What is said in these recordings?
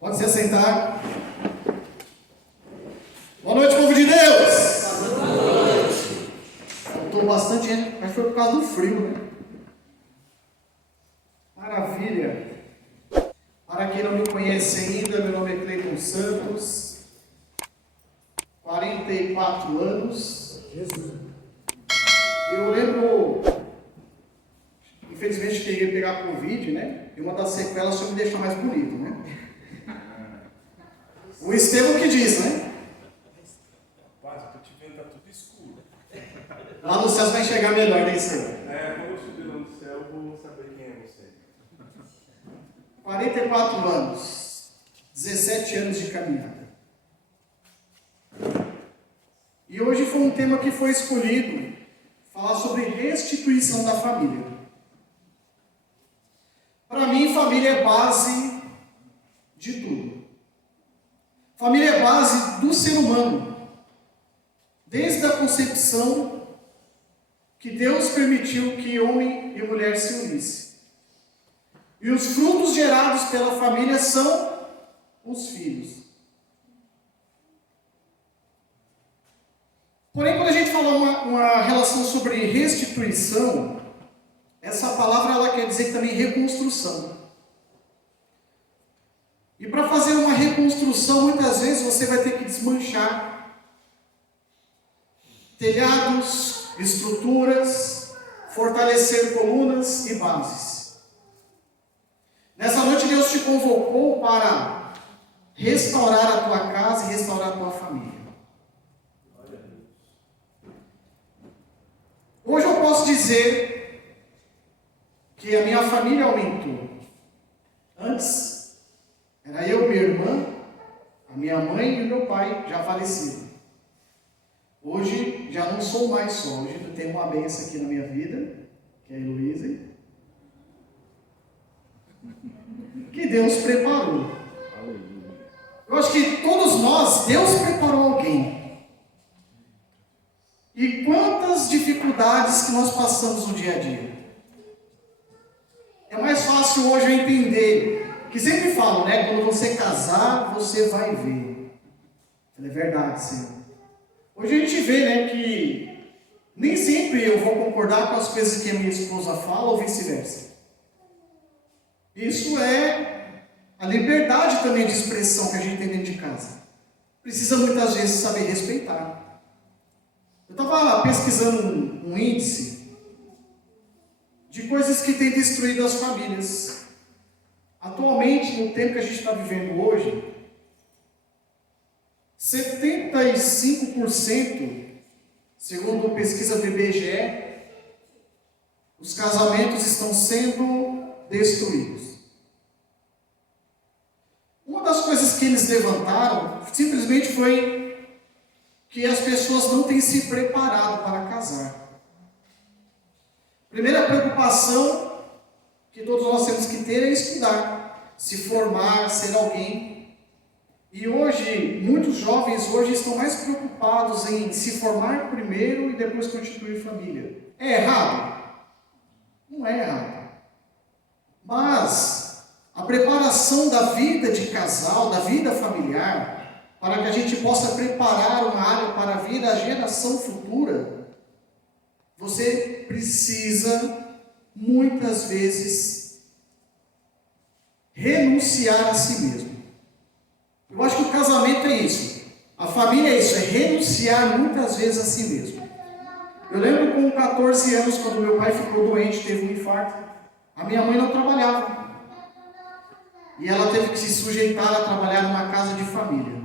Pode se assentar. Boa noite, povo de Deus! Boa noite! Faltou bastante gente, mas foi por causa do frio, né? Maravilha! Para quem não me conhece ainda, meu nome é Cleiton Santos, 44 anos. Jesus. Eu lembro, infelizmente, que eu ia pegar Covid, né? E uma das sequelas foi me deixar mais bonito, né? O Estevão que diz, né? Rapaz, eu tô te vendo, tá tudo escuro. Lá no céu você vai enxergar melhor, né, Estevão? Quando eu subir lá no céu, eu vou saber quem é você. 44 anos, 17 anos de caminhada. E hoje foi um tema que foi escolhido, falar sobre restituição da família. Para mim, família é base de tudo. Família é base do ser humano. Desde a concepção que Deus permitiu que homem e mulher se unissem. E os frutos gerados pela família são os filhos. Porém, quando a gente fala uma relação sobre restituição, essa palavra ela quer dizer também reconstrução. E para fazer uma reconstrução, muitas vezes você vai ter que desmanchar telhados, estruturas, fortalecer colunas e bases. Nessa noite Deus te convocou para restaurar a tua casa e restaurar a tua família. Hoje eu posso dizer que a minha família aumentou. Antes era eu, minha irmã, a minha mãe e o meu pai, já falecido. Hoje já não sou mais só. Hoje eu tenho uma bênção aqui na minha vida, que é a Heloísa, que Deus preparou. Eu acho que todos nós, Deus preparou alguém. E quantas dificuldades que nós passamos no dia a dia. É mais fácil hoje eu entender, que sempre falam, né? Quando você casar, você vai ver. É verdade, Senhor. Hoje a gente vê, né, que nem sempre eu vou concordar com as coisas que a minha esposa fala ou vice-versa. Isso é a liberdade também de expressão que a gente tem dentro de casa. Precisa muitas vezes saber respeitar. Eu estava pesquisando um índice de coisas que têm destruído as famílias. Atualmente, no tempo que a gente está vivendo hoje, 75%, segundo pesquisa do IBGE, os casamentos estão sendo destruídos. Uma das coisas que eles levantaram simplesmente foi que as pessoas não têm se preparado para casar. Primeira preocupação que todos nós temos que ter é estudar, se formar, ser alguém. E hoje, muitos jovens hoje estão mais preocupados em se formar primeiro e depois constituir família. É errado? Não é errado. Mas a preparação da vida de casal, da vida familiar, para que a gente possa preparar uma área para a vida, a geração futura, você precisa muitas vezes renunciar a si mesmo. Eu acho que o casamento é isso, a família é isso, é renunciar muitas vezes a si mesmo. Eu lembro com 14 anos, quando meu pai ficou doente, teve um infarto, a minha mãe não trabalhava, e ela teve que se sujeitar a trabalhar numa casa de família.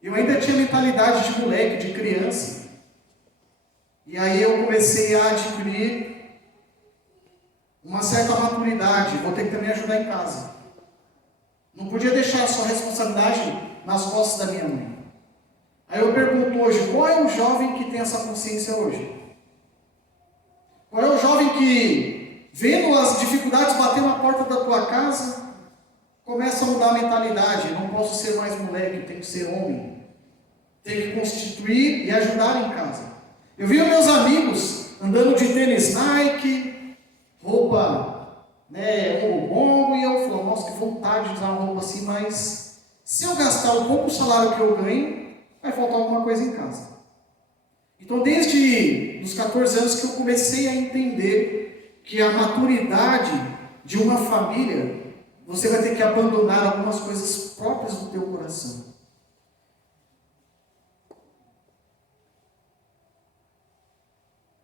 Eu ainda tinha mentalidade de moleque, de criança, e aí eu comecei a adquirir uma certa maturidade, vou ter que também ajudar em casa. Não podia deixar a sua responsabilidade nas costas da minha mãe. Aí eu pergunto hoje, qual é o jovem que tem essa consciência hoje? Qual é o jovem que, vendo as dificuldades bater na porta da tua casa, começa a mudar a mentalidade? Não posso ser mais moleque, tenho que ser homem. Tenho que constituir e ajudar em casa. Eu vi meus amigos andando de tênis Nike, roupa né, um bongo, e eu falo, nossa, que vontade de usar uma roupa assim, mas se eu gastar o pouco salário que eu ganho, vai faltar alguma coisa em casa. Então, desde os 14 anos que eu comecei a entender que a maturidade de uma família, você vai ter que abandonar algumas coisas próprias do teu coração.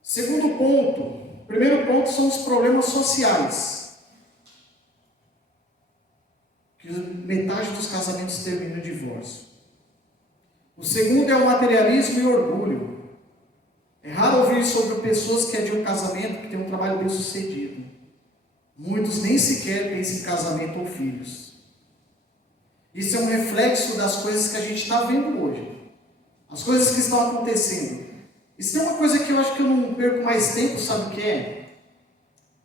Segundo ponto, primeiro ponto são os problemas sociais. Que metade dos casamentos termina em divórcio. O segundo é o materialismo e o orgulho. É raro ouvir sobre pessoas que é de um casamento que tem um trabalho bem sucedido. Muitos nem sequer pensam em casamento ou filhos. Isso é um reflexo das coisas que a gente está vendo hoje. As coisas que estão acontecendo. Isso é uma coisa que eu acho que eu não perco mais tempo, sabe o que é?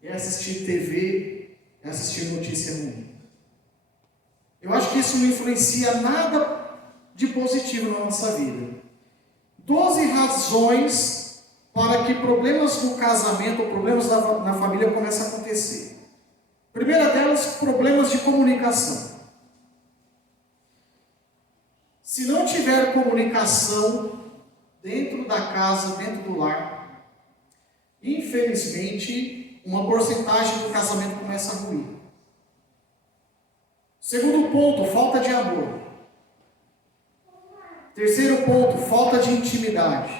É assistir TV, é assistir notícia ruim. Eu acho que isso não influencia nada de positivo na nossa vida. 12 razões para que problemas no casamento ou problemas na família comecem a acontecer. Primeira delas, problemas de comunicação. Se não tiver comunicação dentro da casa, dentro do lar, infelizmente, uma porcentagem do casamento começa a ruir. Segundo ponto, falta de amor. Terceiro ponto, falta de intimidade.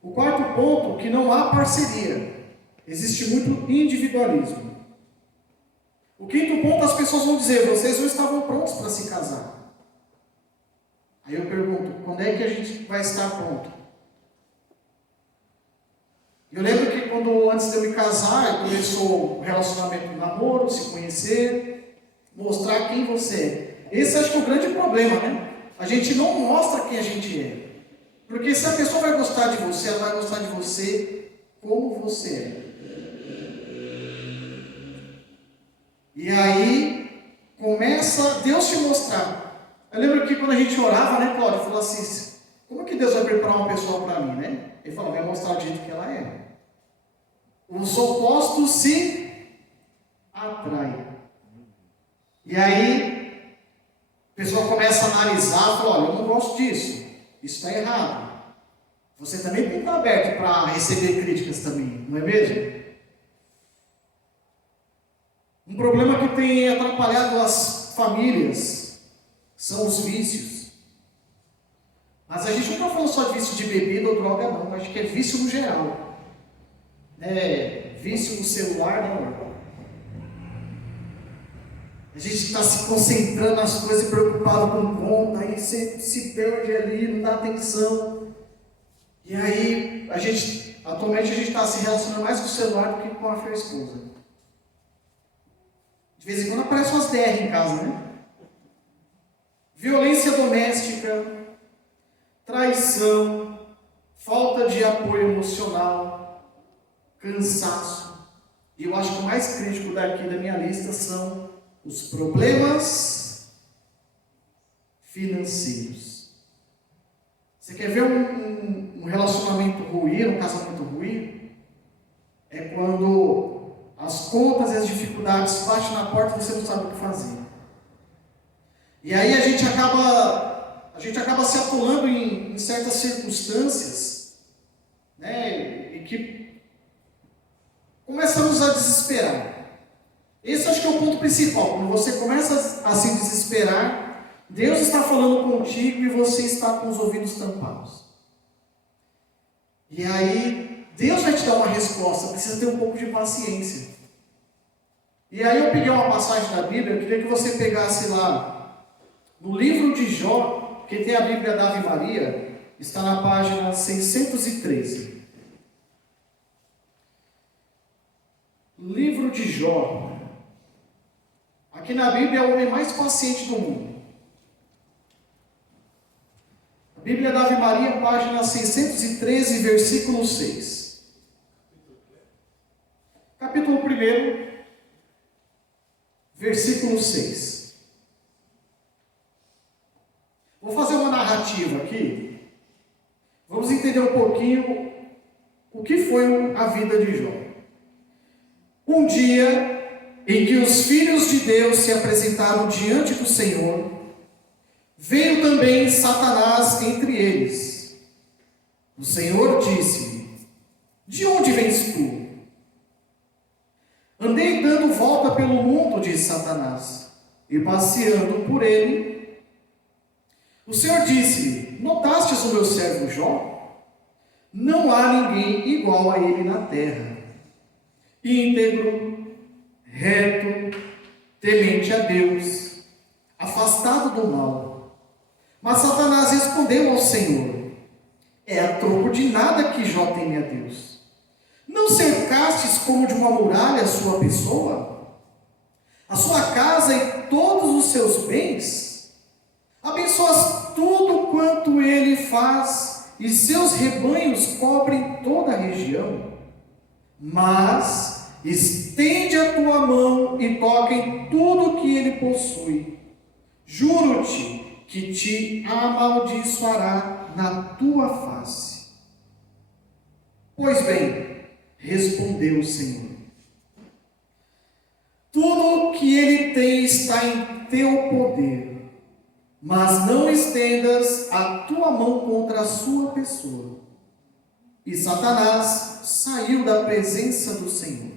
O quarto ponto, que não há parceria. Existe muito individualismo. O quinto ponto, as pessoas vão dizer, vocês não estavam prontos para se casar. Aí eu pergunto, quando é que a gente vai estar pronto? Eu lembro que quando antes de eu me casar, começou o relacionamento do namoro, se conhecer, mostrar quem você é. Esse acho que é o grande problema, né? A gente não mostra quem a gente é. Porque se a pessoa vai gostar de você, ela vai gostar de você como você é. E aí, começa Deus te mostrar. Eu lembro que quando a gente orava, né, Cláudio, falou assim, como é que Deus vai preparar uma pessoa para mim, né? Ele falou, vai mostrar do jeito que ela é. Os opostos se atraem. E aí, a pessoa começa a analisar, fala, olha, eu não gosto disso, isso está errado. Você também tem que estar aberto para receber críticas também, não é mesmo? Um problema que tem atrapalhado as famílias são os vícios. Mas a gente não está falando só de vício de bebida ou droga, não. Acho que é vício no geral. Vício no celular, não. A gente está se concentrando nas coisas e preocupado com conta, aí você se perde ali, não dá atenção. E aí, atualmente a gente está se relacionando mais com o celular do que com a esposa. De vez em quando aparecem umas DR em casa, né? Violência doméstica, traição, falta de apoio emocional, cansaço. E eu acho que o mais crítico daqui da minha lista são os problemas financeiros. Você quer ver um relacionamento ruim, um casamento ruim? É quando as contas e as dificuldades batem na porta e você não sabe o que fazer. E aí a gente acaba se atolando em certas circunstâncias, né, e que começamos a desesperar. Esse acho que é o ponto principal. Quando você começa a se desesperar, Deus está falando contigo e você está com os ouvidos tampados. E aí, Deus vai te dar uma resposta, precisa ter um pouco de paciência. E aí eu peguei uma passagem da Bíblia, eu queria que você pegasse lá, no livro de Jó, que tem a Bíblia da Ave Maria, está na página 613. Livro de Jó. Aqui na Bíblia é o homem mais paciente do mundo. A Bíblia da Ave Maria, página 613, versículo 6. Capítulo 1, versículo 6. Vou fazer uma narrativa aqui. Vamos entender um pouquinho o que foi a vida de Jó. Um dia em que os filhos de Deus se apresentaram diante do Senhor, veio também Satanás entre eles. O Senhor disse-lhe: de onde vens tu? Andei dando volta pelo mundo, disse Satanás, e passeando por ele. O Senhor disse-lhe: notastes o meu servo Jó? Não há ninguém igual a ele na terra, íntegro, reto, temente a Deus, afastado do mal. Mas Satanás respondeu ao Senhor: é a troco de nada que Jó teme a Deus. Não cercastes como de uma muralha a sua pessoa, a sua casa e todos os seus bens? Abençoas tudo quanto ele faz, e seus rebanhos cobrem toda a região. Mas estende a tua mão e toca em tudo que ele possui. Juro-te que te amaldiçoará na tua face. Pois bem, respondeu o Senhor, tudo que ele tem está em teu poder, mas não estendas a tua mão contra a sua pessoa. E Satanás saiu da presença do Senhor.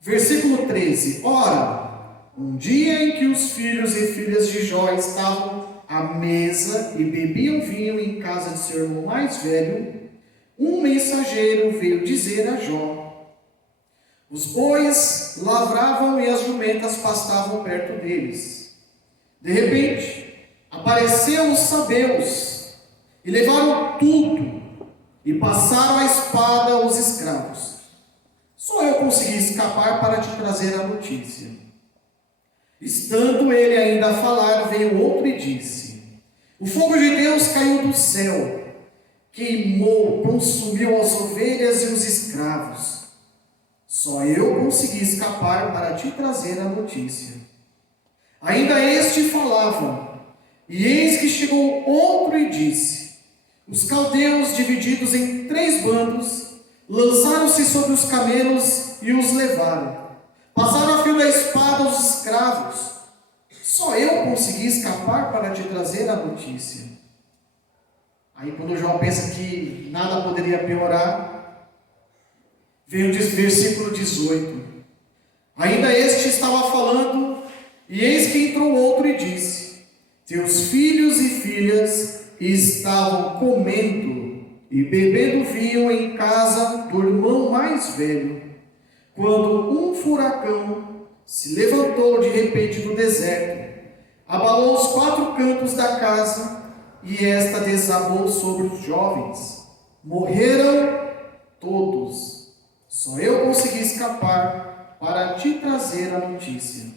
Versículo 13. Ora, um dia em que os filhos e filhas de Jó estavam à mesa e bebiam vinho em casa de seu irmão mais velho, um mensageiro veio dizer a Jó: os bois lavravam e as jumentas pastavam perto deles. De repente, apareceram os sabeus e levaram tudo e passaram a espada os escravos. Só eu consegui escapar para te trazer a notícia. Estando ele ainda a falar, veio outro e disse: o fogo de Deus caiu do céu, queimou, consumiu as ovelhas e os escravos. Só eu consegui escapar para te trazer a notícia. Ainda este falava, e eis que chegou outro e disse: os caldeus, divididos em 3 bandos, lançaram-se sobre os camelos e os levaram. Passaram a fio da espada os escravos. Só eu consegui escapar para te trazer a notícia. Aí quando Jó pensa que nada poderia piorar, veio o versículo 18. Ainda este estava falando, e eis que entrou outro e disse: teus filhos e filhas estavam comendo e bebendo vinho em casa do irmão mais velho, quando um furacão se levantou de repente no deserto, abalou os 4 cantos da casa, e esta desabou sobre os jovens. Morreram todos. Só eu consegui escapar para te trazer a notícia.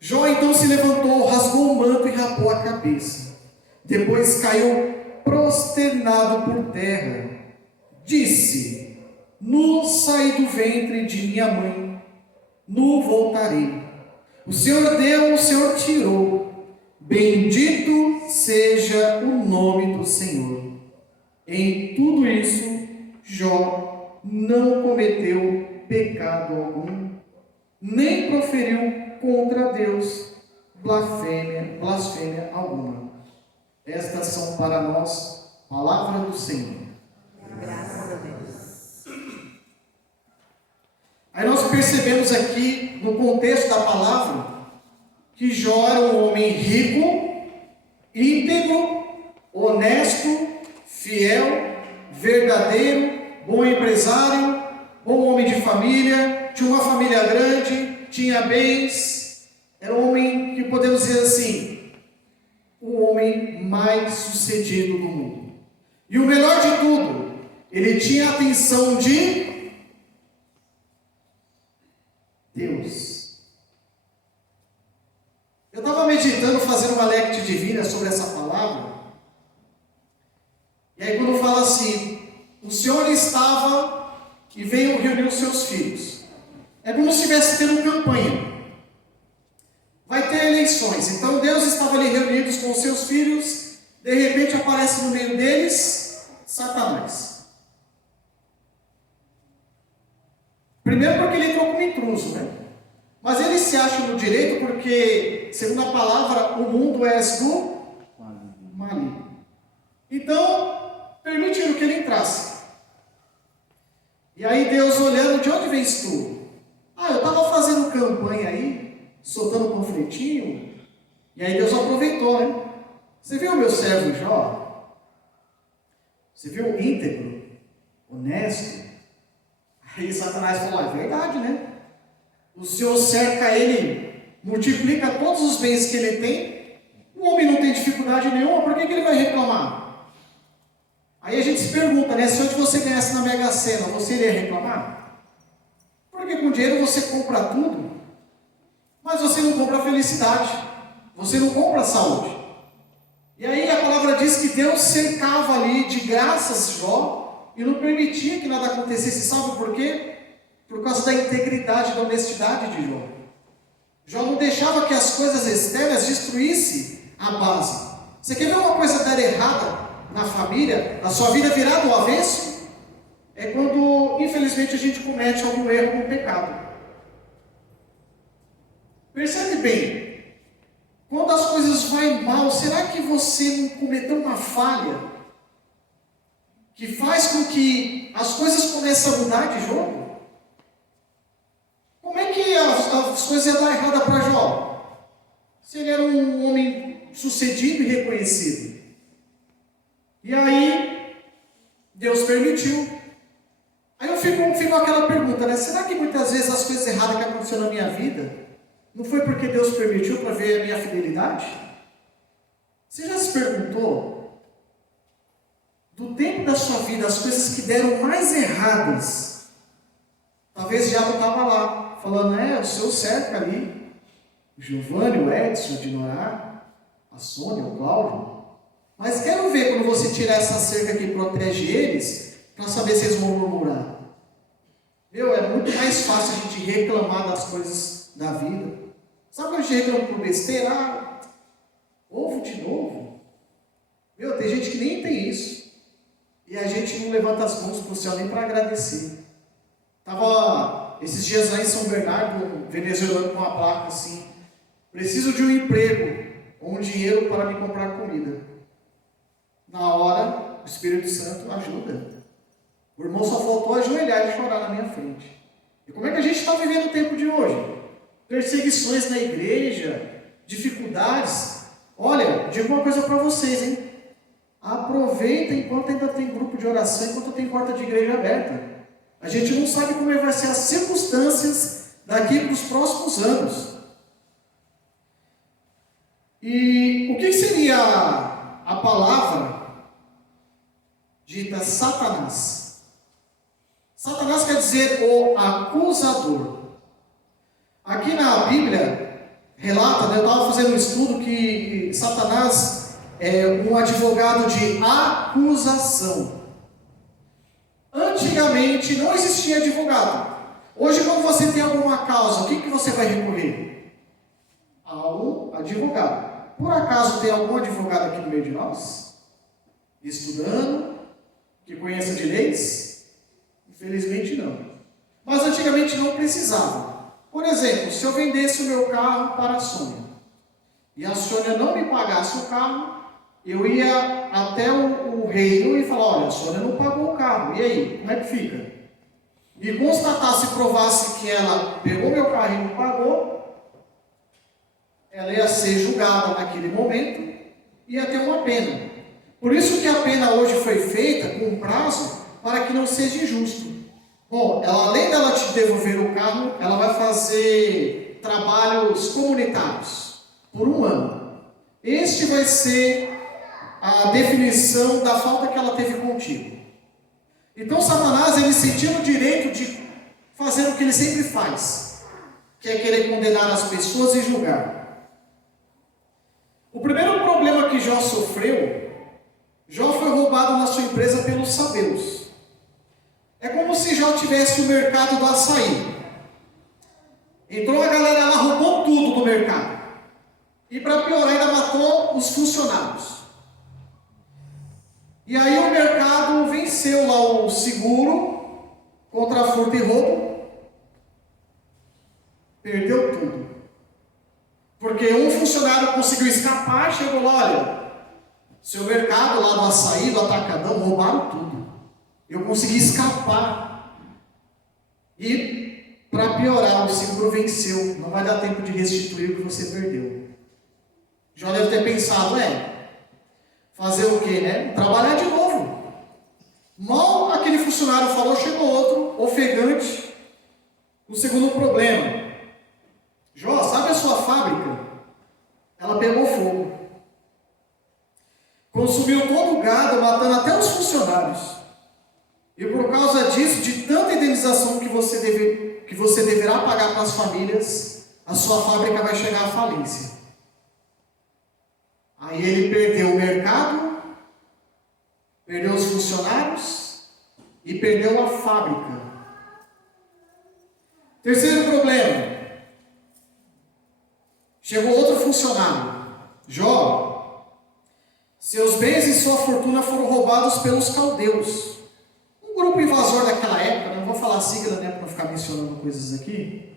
Jó então se levantou, rasgou o manto e rapou a cabeça. Depois caiu prosternado por terra. Disse: nu saí do ventre de minha mãe, nu voltarei. O Senhor deu, o Senhor tirou. Bendito seja o nome do Senhor. Em tudo isso, Jó não cometeu pecado algum, nem proferiu contra Deus blasfêmia alguma. Estas são para nós palavra do Senhor. Graças a Deus. Aí nós percebemos aqui, no contexto da palavra, que Jó era um homem rico, íntegro, honesto, fiel, verdadeiro, bom empresário, bom homem de família, tinha uma família grande, tinha bens, era um homem que podemos dizer assim, o homem mais sucedido do mundo. E o melhor de tudo, ele tinha a atenção de Deus. Eu estava meditando, fazendo uma lectio divina sobre essa palavra, e aí quando fala assim, o Senhor estava e veio reunir os seus filhos. É como se estivesse tendo campanha. Vai ter eleições. Então Deus estava ali reunidos com os seus filhos. De repente aparece no meio deles Satanás. Primeiro porque ele entrou como intruso, né? Mas ele se acha no direito porque, segundo a palavra, o mundo é do maligno. Então, permitiram que ele entrasse. E aí Deus olhando, de onde vens tu? Eu estava fazendo campanha aí, soltando panfletinho, e aí Deus aproveitou, né? Você viu o meu servo Jó? Você viu o íntegro, honesto? Aí Satanás falou, é verdade, né? O Senhor cerca ele, multiplica todos os bens que ele tem, o homem não tem dificuldade nenhuma, por que ele vai reclamar? Aí a gente se pergunta, né? Se hoje você ganhasse na Mega Sena, você iria reclamar? Porque com dinheiro você compra tudo, mas você não compra felicidade, você não compra saúde. E aí a palavra diz que Deus cercava ali de graças Jó e não permitia que nada acontecesse. Sabe por quê? Por causa da integridade, da honestidade de Jó. Jó não deixava que as coisas externas destruíssem a base. Você quer ver uma coisa dar errada na família, a sua vida virar do avesso? É quando, infelizmente, a gente comete algum erro, algum pecado. Percebe bem, quando as coisas vão mal, será que você não cometeu uma falha que faz com que as coisas comecem a mudar de jogo? Como é que as coisas iam dar errada para Jó? Se ele era um homem sucedido e reconhecido. E aí, Deus permitiu. Aí eu fico aquela pergunta, né? Será que muitas vezes as coisas erradas que aconteceram na minha vida não foi porque Deus permitiu para ver a minha fidelidade? Você já se perguntou? Do tempo da sua vida, as coisas que deram mais erradas, talvez já não estava lá, falando, o seu cerca ali, o Giovanni, o Edson, o Dinorá, a Sônia, o Cláudio. Mas quero ver quando você tirar essa cerca que protege eles, para saber se eles vão murmurar. É muito mais fácil a gente reclamar das coisas da vida. Sabe quando a gente reclama por besteira? Ovo de novo? Tem gente que nem tem isso. E a gente não levanta as mãos para o céu nem para agradecer. Estava esses dias lá em São Bernardo, um venezuelano com uma placa assim: preciso de um emprego ou um dinheiro para me comprar comida. Na hora, o Espírito Santo ajuda. O irmão só faltou ajoelhar e chorar na minha frente. E como é que a gente está vivendo o tempo de hoje? Perseguições na igreja, dificuldades. Olha, digo uma coisa para vocês, hein? Aproveita enquanto ainda tem grupo de oração, enquanto tem porta de igreja aberta. A gente não sabe como vai ser as circunstâncias daqui para os próximos anos. E o que seria a palavra dita Satanás? Satanás quer dizer o acusador. Aqui na Bíblia relata, eu estava fazendo um estudo que Satanás é um advogado de acusação. Antigamente não existia advogado. Hoje, quando você tem alguma causa, o que você vai recorrer? A um advogado. Por acaso tem algum advogado aqui no meio de nós? Estudando? Que conheça de leis? Infelizmente não. Mas antigamente não precisava. Por exemplo, se eu vendesse o meu carro para a Sônia e a Sônia não me pagasse o carro, eu ia até o reino e falar: olha, a Sônia não pagou o carro, e aí, como é que fica? E constatasse e provasse que ela pegou meu carro e não pagou, ela ia ser julgada naquele momento e ia ter uma pena. Por isso que a pena hoje foi feita com um prazo para que não seja injusto. Bom, além dela te devolver o carro, ela vai fazer trabalhos comunitários por 1 ano. Este vai ser a definição da falta que ela teve contigo. Então Satanás, ele sentiu o direito de fazer o que ele sempre faz, que é querer condenar as pessoas e julgar. O primeiro problema que Jó sofreu, Jó foi roubado na sua empresa pelos sabeus. É como se Jó tivesse o mercado do açaí. Entrou a galera lá, roubou tudo do mercado. E para piorar, ainda matou os funcionários. E aí o mercado venceu lá o seguro contra furto e roubo, perdeu tudo. Porque um funcionário conseguiu escapar, chegou lá, olha, seu mercado lá do açaí, do atacadão, roubaram tudo. Eu consegui escapar. E, para piorar, o seguro venceu. Não vai dar tempo de restituir o que você perdeu. Jó deve ter pensado, fazer o quê, né? Trabalhar de novo. Mal aquele funcionário falou, chegou outro, ofegante, o segundo problema. Jó, sabe a sua fábrica? Ela pegou fogo. Consumiu todo o gado, matando até os funcionários. E por causa disso, de tanta indenização que você deverá pagar para as famílias, a sua fábrica vai chegar à falência. Aí ele perdeu o mercado, perdeu os funcionários e perdeu a fábrica. Terceiro problema. Chegou outro funcionário. Jó, seus bens e sua fortuna foram roubados pelos caldeus. Um grupo invasor daquela época, não vou falar sigla, né, para não ficar mencionando coisas aqui.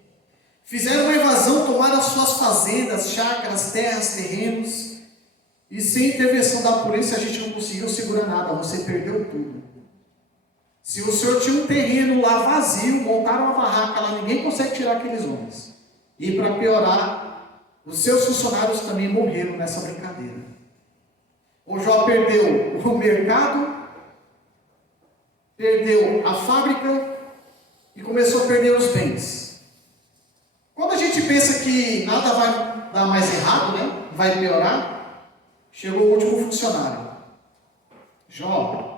Fizeram uma invasão, tomaram as suas fazendas, chácaras, terras, terrenos. E sem intervenção da polícia a gente não conseguiu segurar nada, você perdeu tudo. Se o senhor tinha um terreno lá vazio, montaram uma barraca lá, ninguém consegue tirar aqueles homens. E para piorar, os seus funcionários também morreram nessa brincadeira. O Jó perdeu o mercado, perdeu a fábrica e começou a perder os bens. Quando a gente pensa que nada vai dar mais errado, né? Vai piorar, chegou o último funcionário. Jó.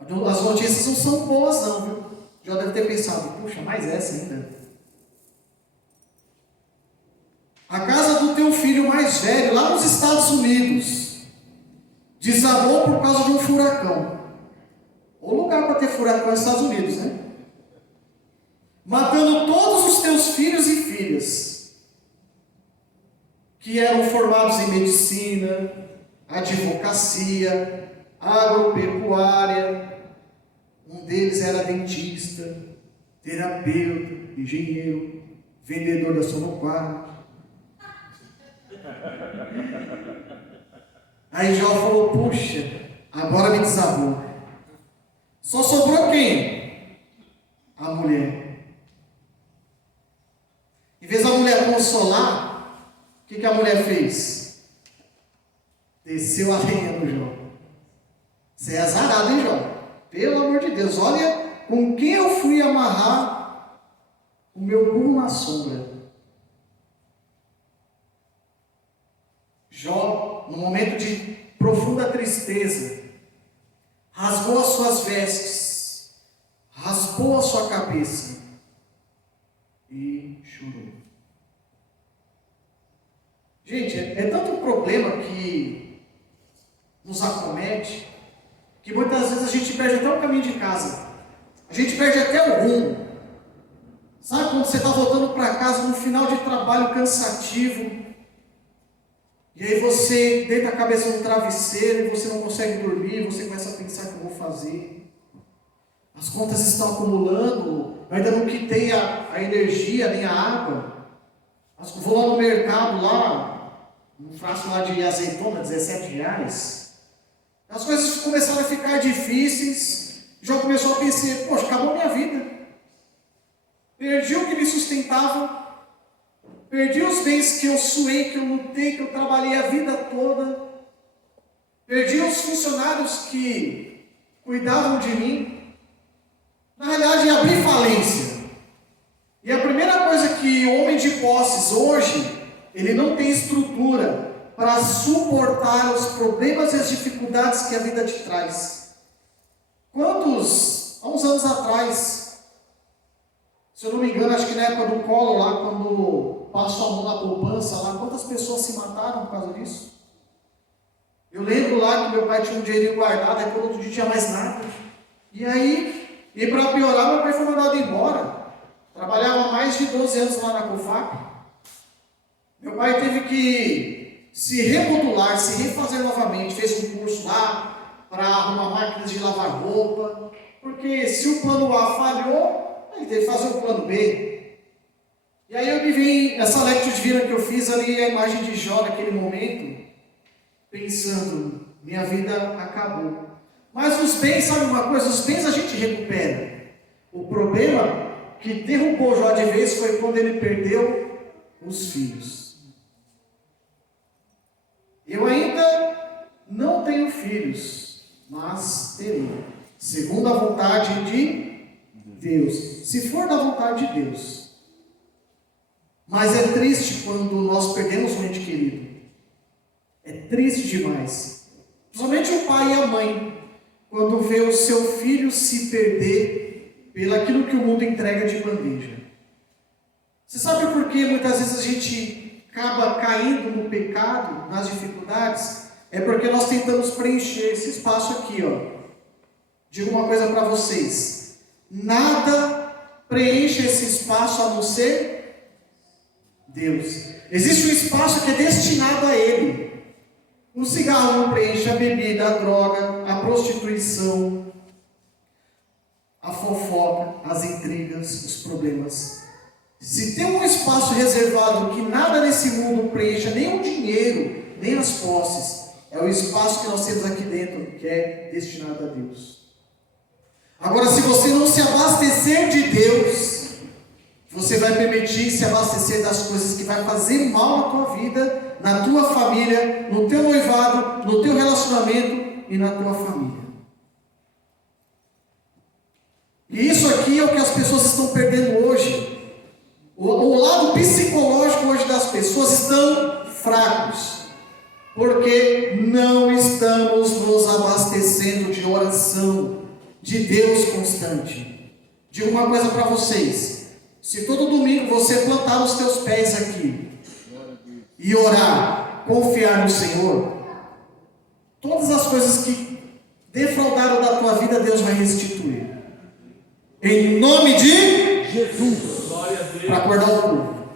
As notícias não são boas não, viu? Jó deve ter pensado, puxa, mais essa ainda. A casa do teu filho mais velho, lá nos Estados Unidos, desabou por causa de um furacão. O lugar para ter furacão é nos Estados Unidos, né? Matando todos os teus filhos e filhas, que eram formados em medicina, advocacia, agropecuária. Um deles era dentista, terapeuta, engenheiro, vendedor da Sorocaba. Aí Jó falou, puxa, agora me desabou. Só sobrou quem? A mulher. Em vez da mulher consolar, o que a mulher fez? Desceu a lenha no Jó. Você é azarado, hein, Jó? Pelo amor de Deus, olha com quem eu fui amarrar o meu burro na sombra. Jó, no momento de profunda tristeza, rasgou as suas vestes, raspou a sua cabeça e chorou. Gente, é tanto problema que nos acomete, que muitas vezes a gente perde até o caminho de casa. A gente perde até o rumo. Sabe quando você está voltando para casa num final de trabalho cansativo, e aí você deita a cabeça no travesseiro e você não consegue dormir, você começa a pensar o que eu vou fazer. As contas estão acumulando, eu ainda não quitei a energia nem a água. Vou lá no mercado, um frasco lá de azeitona, R$17. As coisas começaram a ficar difíceis, já começou a pensar, poxa, acabou a minha vida. Perdi o que me sustentava, perdi os bens que eu suei, que eu lutei, que eu trabalhei a vida toda, perdi os funcionários que cuidavam de mim. Na realidade, abri falência. E a primeira coisa que o homem de posses hoje, ele não tem estrutura para suportar os problemas e as dificuldades que a vida te traz. Há uns anos atrás, se eu não me engano, acho que na época do Collor, lá quando passou a mão na poupança, quantas pessoas se mataram por causa disso? Eu lembro lá que meu pai tinha um dinheirinho guardado, aí quando outro dia tinha mais nada. E aí, e para piorar, meu pai foi mandado embora. Trabalhava mais de 12 anos lá na COFAP. Meu pai teve que se remodular, se refazer novamente, fez um curso lá para arrumar máquinas de lavar roupa, porque se o plano A falhou, ele teve que fazer o plano B. E aí eu me vi, essa lectio divina que eu fiz ali, a imagem de Jó naquele momento, pensando, minha vida acabou. Mas os bens, sabe uma coisa? Os bens a gente recupera. O problema que derrubou Jó de vez foi quando ele perdeu os filhos. Eu ainda não tenho filhos, mas terei, segundo a vontade de Deus, se for da vontade de Deus. Mas é triste quando nós perdemos um ente querido. É triste demais. Principalmente o pai e a mãe, quando vê o seu filho se perder pelaquilo que o mundo entrega de bandeja. Você sabe por que muitas vezes a gente acaba caindo no pecado, nas dificuldades? É porque nós tentamos preencher esse espaço aqui, ó. Digo uma coisa para vocês: nada preenche esse espaço a não ser Deus. Existe um espaço que é destinado a Ele. O cigarro não preenche, a bebida, a droga, a prostituição, a fofoca, as intrigas, os problemas. Se tem um espaço reservado que nada nesse mundo preencha, nem o dinheiro, nem as posses, é o espaço que nós temos aqui dentro, que é destinado a Deus. Agora, se você não se abastecer de Deus, você vai permitir se abastecer das coisas que vai fazer mal na tua vida, na tua família, no teu noivado, no teu relacionamento e na tua família. E isso aqui é o que as pessoas estão perdendo hoje. O lado psicológico hoje das pessoas estão fracos, porque não estamos nos abastecendo de oração, de Deus constante. Digo uma coisa para vocês: se todo domingo você plantar os teus pés aqui e orar, confiar no Senhor, todas as coisas que defraudaram da tua vida, Deus vai restituir. Em nome de Jesus. Para acordar o povo.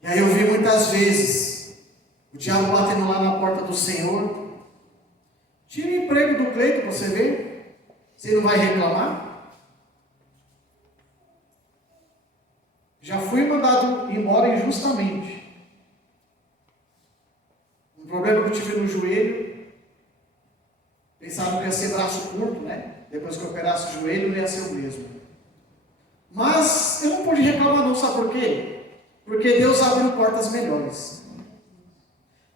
E aí eu vi muitas vezes o diabo batendo lá na porta do Senhor. Tira o emprego do Cleito para você ver. Você não vai reclamar? Já fui mandado embora injustamente. Um problema que eu tive no joelho. Pensaram que ia ser braço curto, né? Depois que eu operasse o joelho, não ia ser o mesmo. Mas eu não pude reclamar não, sabe por quê? Porque Deus abriu portas melhores.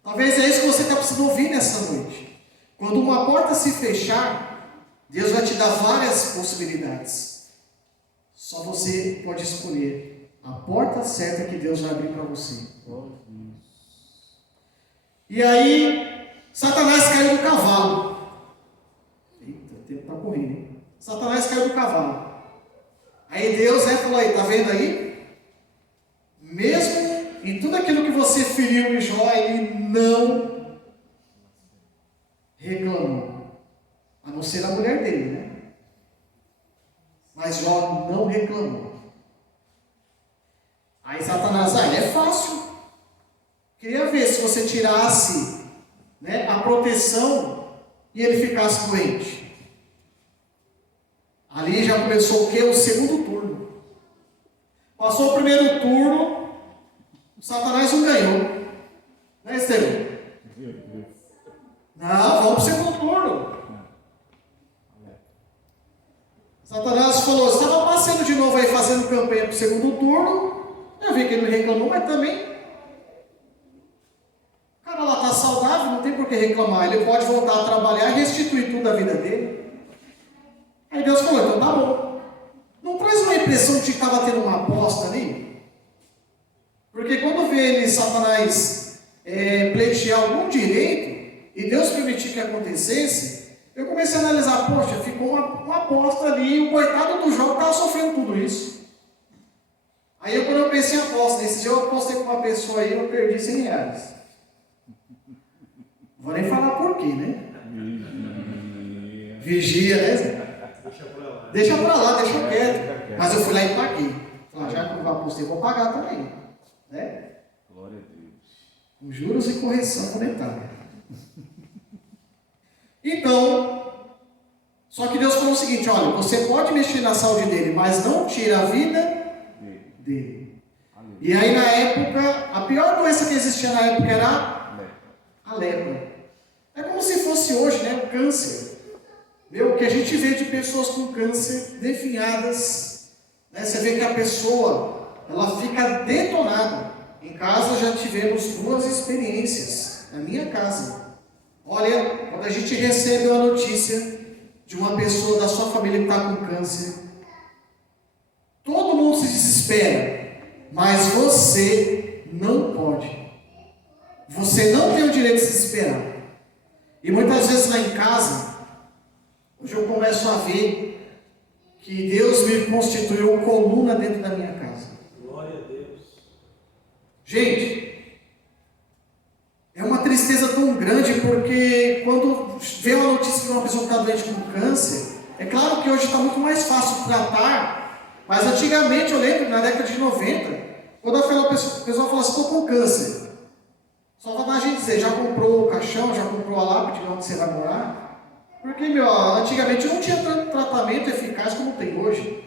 Talvez é isso que você está precisando ouvir nessa noite. Quando uma porta se fechar, Deus vai te dar várias possibilidades. Só você pode escolher a porta certa que Deus vai abrir para você. E aí, Satanás caiu do cavalo. Eita, o tempo está correndo, hein? Satanás caiu do cavalo. Aí Deus falou aí, tá vendo aí? Mesmo em tudo aquilo que você feriu em Jó, ele não reclamou. A não ser a mulher dele, né? Mas Jó não reclamou. Aí Satanás, é fácil. Queria ver se você tirasse, né, a proteção e ele ficasse doente. Ali já começou o quê? O segundo turno. Passou o primeiro turno, o Satanás não ganhou. Né, Estevão? Não, vamos para o segundo turno. Satanás falou, você estava passando de novo aí, fazendo campanha para o segundo turno. Eu vi que ele não reclamou, mas também o cara lá está saudável, não tem por que reclamar. Ele pode voltar a trabalhar e restituir tudo da vida dele. Aí Deus falou, então tá bom. Não traz uma impressão de que estava tendo uma aposta ali? Porque quando vê ele, Satanás, pleitear algum direito, e Deus permitir que acontecesse, eu comecei a analisar, poxa, ficou uma aposta ali, o coitado do Jó estava sofrendo tudo isso. Aí quando eu pensei em aposta, nesse dia eu apostei com uma pessoa aí, eu perdi R$100. Vou nem falar por quê, né? Vigia, né? Deixa pra lá, deixa quieto. Mas eu fui lá e paguei. Falei, já que eu apostei, eu vou pagar também. Né? Glória a Deus. Com juros e correção monetária. Então, Só que Deus falou o seguinte: olha, você pode mexer na saúde dele, mas não tira a vida dele. E aí na época, a pior doença que existia na época era a lepra. É como se fosse hoje, né, o câncer. O que a gente vê de pessoas com câncer definhadas, né? Você vê que a pessoa, ela fica detonada. Em casa já tivemos 2 experiências, na minha casa. Olha, quando a gente recebe uma notícia de uma pessoa da sua família que está com câncer, todo mundo se desespera, mas você não pode. Você não tem o direito de se desesperar. E muitas vezes lá em casa, hoje eu começo a ver que Deus me constituiu coluna dentro da minha casa. Glória a Deus. Gente, é uma tristeza tão grande, porque quando vê uma notícia de uma pessoa que está doente com câncer, é claro que hoje está muito mais fácil tratar, mas antigamente, eu lembro, na década de 90, quando a pessoa fala assim: estou com câncer, só para a gente dizer, já comprou o caixão, já comprou a lápide de onde você vai morar? Porque, antigamente não tinha tanto tratamento eficaz como tem hoje.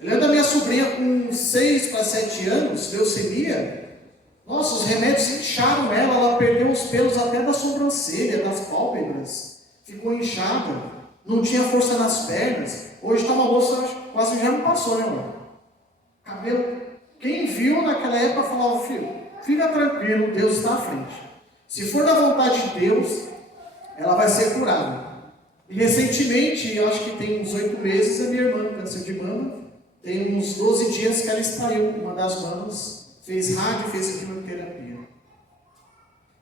Eu lembro da minha sobrinha com 6 para 7 anos, leucemia. Nossa, os remédios incharam ela perdeu os pelos até da sobrancelha, das pálpebras. Ficou inchada, não tinha força nas pernas. Hoje está uma moça, quase já não passou, né, mano? Cabelo. Quem viu naquela época falava: filho, fica tranquilo, Deus está à frente. Se for da vontade de Deus, ela vai ser curada. E recentemente, eu acho que tem uns 8 meses, a minha irmã, câncer de mama, tem uns 12 dias que ela extraiu uma das mamas, fez rádio, fez quimioterapia.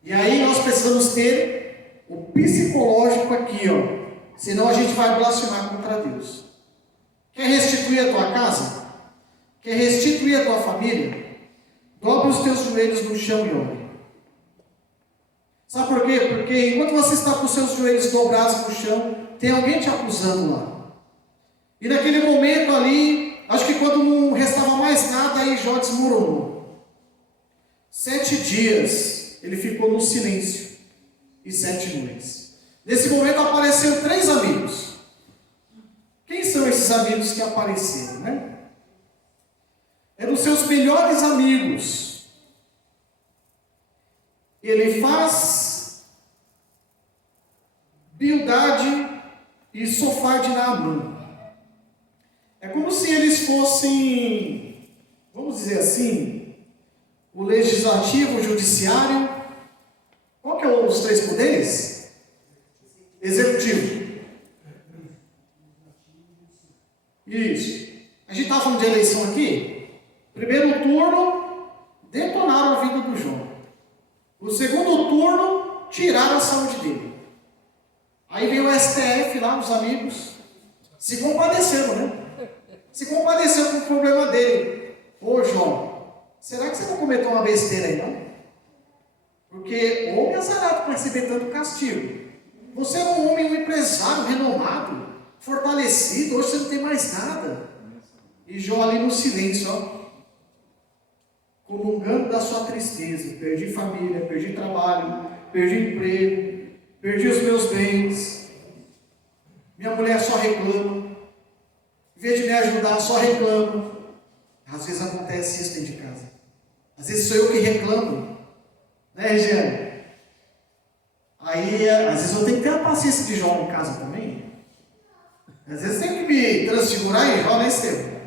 E aí nós precisamos ter o psicológico aqui, senão a gente vai blasfemar contra Deus. Quer restituir a tua casa? Quer restituir a tua família? Dobre os teus joelhos no chão e ore. Sabe por quê? Porque enquanto você está com os seus joelhos dobrados no chão, tem alguém te acusando lá. E naquele momento ali, acho que quando não restava mais nada, aí Jó desmoronou. 7 dias ele ficou no silêncio e 7 noites. Nesse momento apareceram 3 amigos. Quem são esses amigos que apareceram, né? Eram os seus melhores amigos. Ele faz Bildade e Sofar de Naamã. É como se eles fossem, vamos dizer assim, o legislativo, o judiciário. Qual que é os 3 poderes? Executivo. Isso. A gente estava falando de eleição aqui. Primeiro turno, detonaram a vida do Jó. No segundo turno, tiraram a saúde dele. Aí veio o STF lá, os amigos, se compadeceram, né? Se compadeceram com o problema dele. Ô Jó, será que você não cometeu uma besteira aí, não? Porque homem azarado para receber tanto castigo. Você é um homem, um empresário renomado, fortalecido, hoje você não tem mais nada. E Jó ali no silêncio, comungando da sua tristeza. Perdi família, perdi trabalho, perdi emprego, perdi os meus bens. Minha mulher só reclama. Em vez de me ajudar, só reclama. Às vezes acontece isso dentro de casa. Às vezes sou eu que reclamo. Né, Regiane? Aí, às vezes eu tenho que ter a paciência de Jó em casa também. Às vezes tem que me transfigurar em Jó, né, Estevam?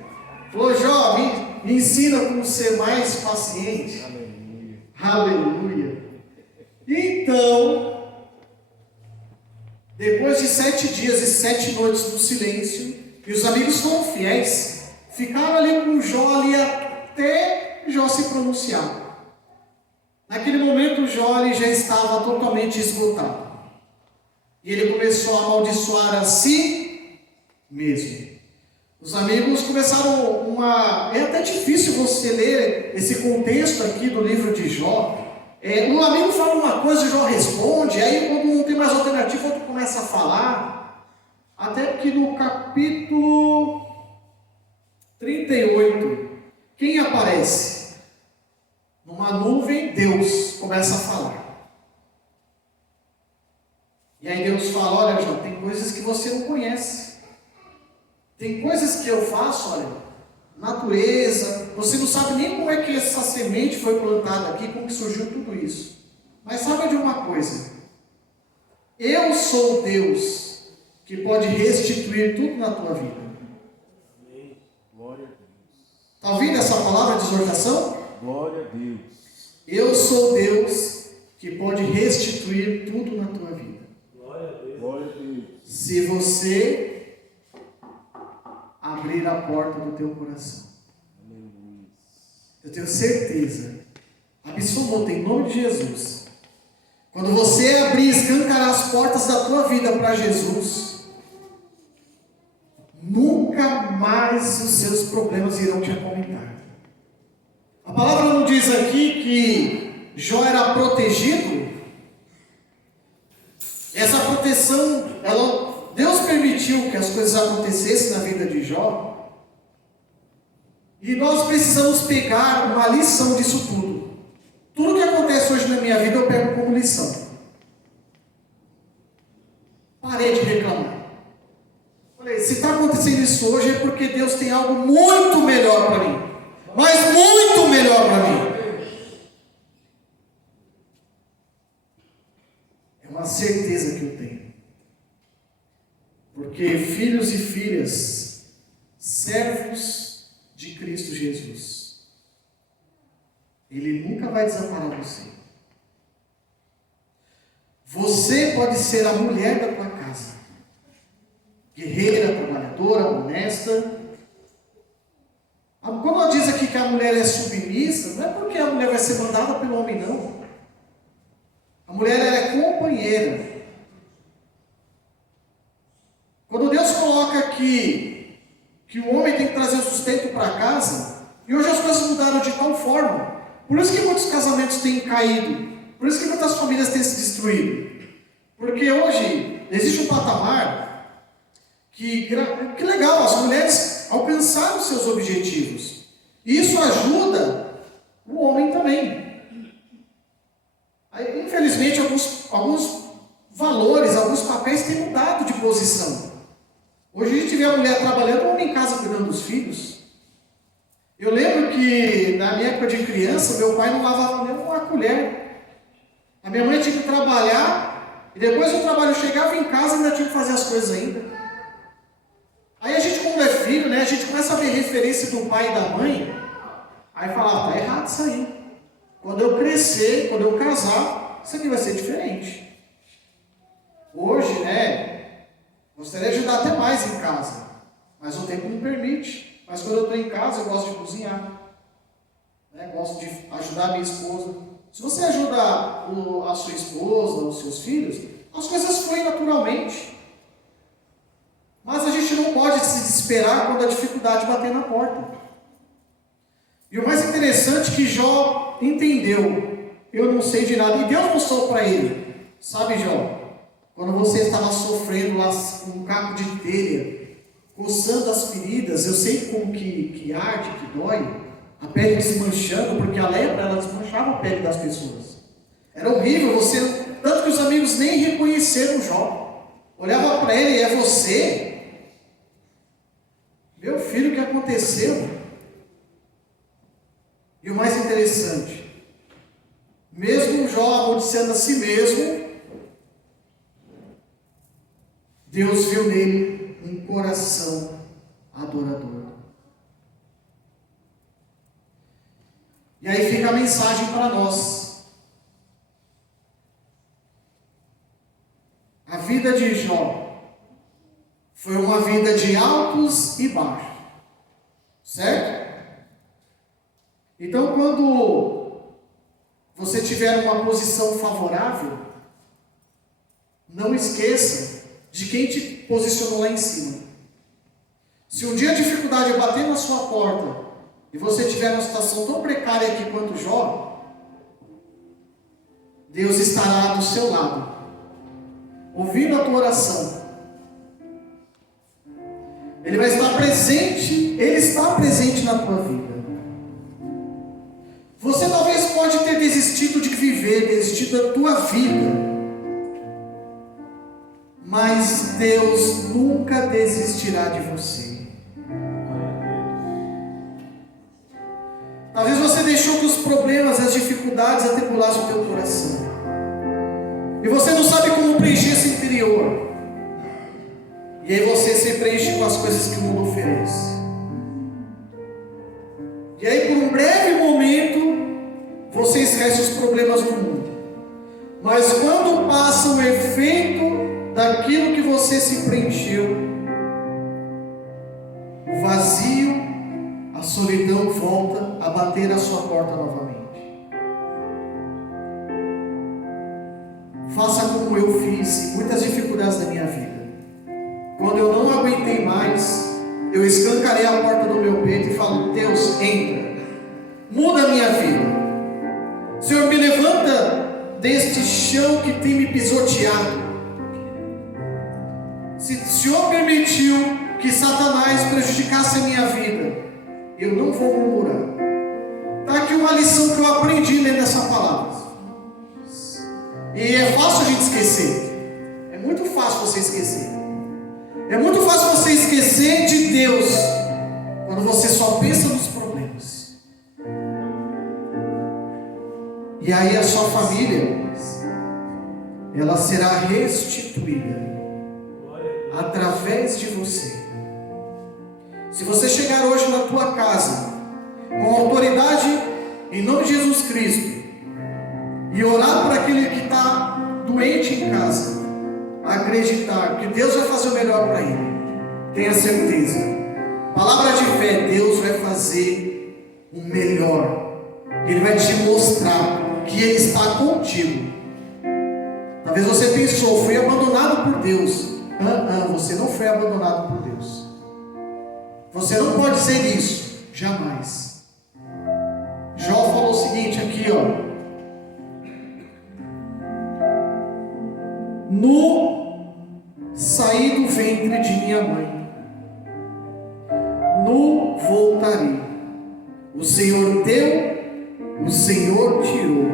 Falou: Jó, me ensina como ser mais paciente. Aleluia. Aleluia. Então, depois de 7 dias e 7 noites no silêncio, e os amigos foram fiéis, ficaram ali com Jó ali até Jó se pronunciar. Naquele momento, Jó já estava totalmente esgotado. E ele começou a amaldiçoar a si mesmo. Os amigos começaram É até difícil você ler esse contexto aqui do livro de Jó. Um amigo fala uma coisa e Jó responde, aí quando não tem mais alternativa, outro começa a falar. Até que no capítulo 38, quem aparece? Numa nuvem, Deus começa a falar. E aí Deus fala: olha, Jó, tem coisas que você não conhece. Tem coisas que eu faço, olha, natureza, você não sabe nem como é que essa semente foi plantada aqui, como que surgiu tudo isso. Mas sabe de uma coisa? Eu sou Deus que pode restituir tudo na tua vida. Glória a Deus. Está ouvindo essa palavra de exortação? Glória a Deus. Eu sou Deus que pode restituir tudo na tua vida. Glória a Deus. Glória a Deus. Se você abrir a porta do teu coração. Aleluia. Eu tenho certeza absoluta, em nome de Jesus, quando você abrir e escancarar as portas da tua vida para Jesus, nunca mais os seus problemas irão te acomodar. A palavra não diz aqui que Jó era protegido. Essa proteção, Deus permitiu que as coisas acontecessem na vida de Jó. E nós precisamos pegar uma lição disso tudo. Tudo que acontece hoje na minha vida eu pego como lição. Parei de reclamar. Falei, se está acontecendo isso hoje é porque Deus tem algo muito melhor para mim. Mas muito melhor para mim. É uma certeza que eu tenho. Porque filhos e filhas, servos de Cristo Jesus, Ele nunca vai desamparar você. Você pode ser a mulher da tua casa, guerreira, trabalhadora, honesta. Quando ela diz aqui que a mulher é submissa, não é porque a mulher vai ser mandada pelo homem, não. A mulher ela é companheira. Quando Deus coloca aqui que o homem tem que trazer o sustento para casa, e hoje as coisas mudaram de tal forma, por isso que muitos casamentos têm caído, por isso que muitas famílias têm se destruído. Porque hoje existe um patamar que legal, as mulheres alcançaram os seus objetivos. E isso ajuda o homem também. Aí, infelizmente, alguns valores, alguns papéis têm mudado de posição. Hoje a gente vê a mulher trabalhando, o homem em casa cuidando dos filhos. Eu lembro que na minha época de criança, meu pai não lavava nem uma colher. A minha mãe tinha que trabalhar, e depois do trabalho chegava em casa e ainda tinha que fazer as coisas ainda. Aí a gente, quando é filho, né, a gente começa a ver referência do pai e da mãe, aí fala, tá errado isso aí. Quando eu crescer, quando eu casar, isso aqui vai ser diferente. Hoje, né, gostaria de ajudar até mais em casa, mas o tempo não permite. Mas quando eu estou em casa, eu gosto de cozinhar, né, gosto de ajudar a minha esposa. Se você ajuda a sua esposa, os seus filhos, as coisas fluem naturalmente. Mas a gente não pode se desesperar quando a dificuldade bater na porta. E o mais interessante é que Jó entendeu, eu não sei de nada, e Deus mostrou para ele. Sabe, Jó, quando você estava sofrendo lá com um caco de telha, coçando as feridas, eu sei como que arde, que dói, a pele desmanchando, porque a lepra, ela desmanchava a pele das pessoas. Era horrível, tanto que os amigos nem reconheceram Jó. Olhava para ele, é você? Meu filho, o que aconteceu? E o mais interessante, mesmo Jó amaldiçoando a si mesmo, Deus viu nele um coração adorador. E aí fica a mensagem para nós. A vida de Jó foi uma vida de altos e baixos, certo? Então, quando você tiver uma posição favorável, não esqueça de quem te posicionou lá em cima. Se um dia a dificuldade bater na sua porta e você tiver uma situação tão precária aqui quanto Jó, Deus estará do seu lado, ouvindo a tua oração. Ele vai estar presente, Ele está presente na tua vida. Você talvez pode ter desistido de viver, desistido da tua vida, mas Deus nunca desistirá de você. você deixou que os problemas, as dificuldades atribulassem o teu coração. E você não sabe como preencher esse interior. E aí você se preenche com as coisas que o mundo oferece. E aí por um breve momento, você esquece os problemas do mundo. Mas quando passa o efeito daquilo que você se preencheu, o vazio, a solidão volta a bater a sua porta novamente. Faça como eu fiz em muitas dificuldades da minha vida. Quando eu não aguentei mais, eu escancarei a porta do meu peito e falo: Deus, entra, muda a minha vida. Senhor, me levanta deste chão que tem me pisoteado. Se o Senhor permitiu que Satanás prejudicasse a minha vida, eu não vou murmurar. Está aqui uma lição que eu aprendi lendo essa palavra. E é fácil a gente esquecer. É muito fácil você esquecer. É muito fácil você esquecer de Deus quando você só pensa nos problemas. E aí a sua família, ela será restituída através de você. Se você chegar hoje na tua casa com autoridade em nome de Jesus Cristo e orar por aquele que está doente em casa, acreditar que Deus vai fazer o melhor para ele, tenha certeza. Palavra de fé, Deus vai fazer o melhor. Ele vai te mostrar que Ele está contigo. Talvez você pensou: fui abandonado por Deus. Você não foi abandonado por Deus. Você não pode dizer isso, jamais. Jó falou o seguinte aqui, ó: no saí do ventre de minha mãe, no voltarei. O Senhor deu, o Senhor tirou.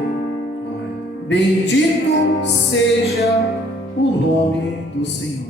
Bendito seja o nome do Senhor.